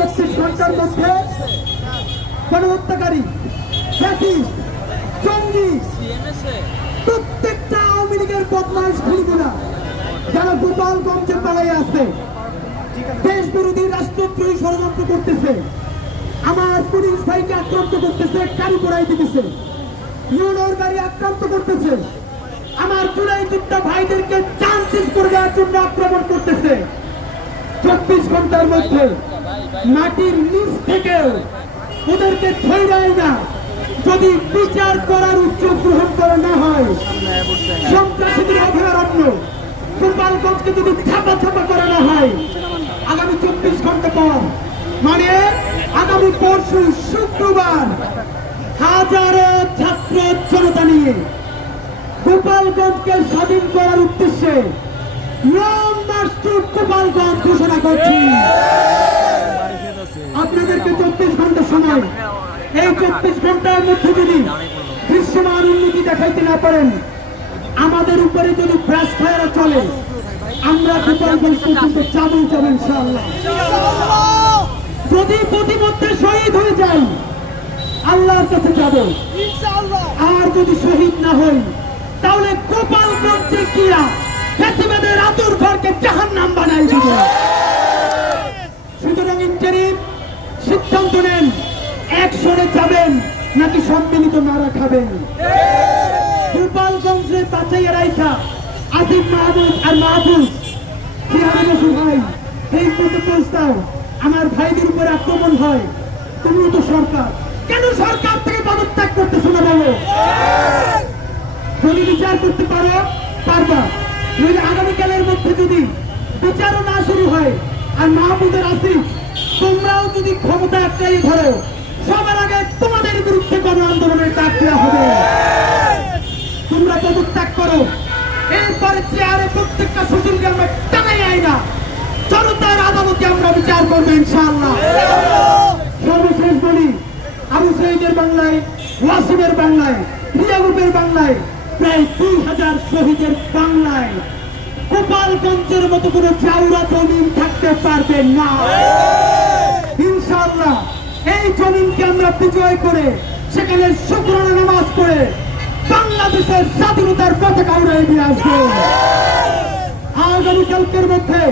রাজ্য করতেছে আমার পুলিশ ভাইকে আক্রান্ত করতেছে গাড়ি পোড়াই দিতেছে ইউনোর গাড়ি আক্রান্ত করতেছে আমার চুড়াই চুপটা ভাইদেরকে চান্সেস করে দেওয়ার জন্য আক্রমণ করতেছে চব্বিশ ঘন্টার মধ্যে মাটির নিচ থেকেও ওদেরকে ছড়ায় না যদি বিচার করার উদ্যোগ গ্রহণ করা না হয় সন্ত্রাসীদের অভয়ারণ্য গোপালগঞ্জকে যদি ছাপা ছাপা করা না হয় আগামী চব্বিশ ঘন্টা পর মানে আগামী পরশু শুক্রবার হাজারো ছাত্র জনতা নিয়ে গোপালগঞ্জকে স্বাধীন করার উদ্দেশ্যে আপনাদেরকে চব্বিশ ঘন্টা সময় এই চব্বিশ ঘন্টার মধ্যে যদি দৃশ্যমান উন্নতি দেখাইতে না পারেন আমাদের উপরে যদি চলে আমরা যদি প্রতিমধ্যে শহীদ হয়ে যাই আল্লাহর কাছে যাব আর যদি শহীদ না হই তাহলে গোপালগঞ্জের কিরা ফেসিবাদের আতুর ঘরকে জাহান নাম বানাই দিব সুতরাং ইন্টারিম সিদ্ধান্ত নেন একসরে যাবেন নাকি সম্মিলিত মারা খাবেন গোপালগঞ্জে বাঁচাইয়া রাইখা আসিফ মাহবুব আর মাহবুব ভাই এই মতো প্রস্তাব আমার ভাইদের উপর আক্রমণ হয় তুমিও তো সরকার কেন সরকার থেকে পদত্যাগ করতে না বলো যদি বিচার করতে পারো পারবা নইলে আগামীকালের মধ্যে যদি বিচারও না শুরু হয় আর মাহমুদের আসিফ তোমরাও যদি ক্ষমতা একটাই ধরো সবার আগে তোমাদের বিরুদ্ধে গণ আন্দোলনের ডাক দেওয়া হবে তোমরা পদত্যাগ করো এরপরে চেয়ারে প্রত্যেকটা সুযোগকে আমরা টানাই আই না জনতার আদালতে আমরা বিচার করবো ইনশাআল্লাহ সর্বশেষ বলি আবু সৈদের বাংলায় ওয়াসিমের বাংলায় প্রিয়া গ্রুপের বাংলায় প্রায় দুই হাজার শহীদের গোপালগঞ্জের মতো কোন চাউরা জমিন থাকতে পারবে না ইনশাল্লাহ এই জমিনকে আমরা বিজয় করে সেখানে শুক্রণ নামাজ করে বাংলাদেশের স্বাধীনতার পতাকা উড়াই দিয়ে আসবো আগামীকালকের মধ্যে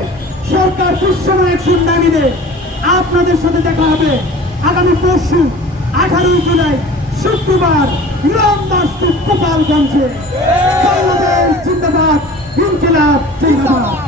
সরকার বিশ্বমানের সুন্দরীদের আপনাদের সাথে দেখা হবে আগামী পরশু আঠারোই জুলাই শুক্রবার লম্বা গোপালগঞ্জে বাংলাদেশ জিন্দাবাদ ইনকিলাব জিন্দাবাদ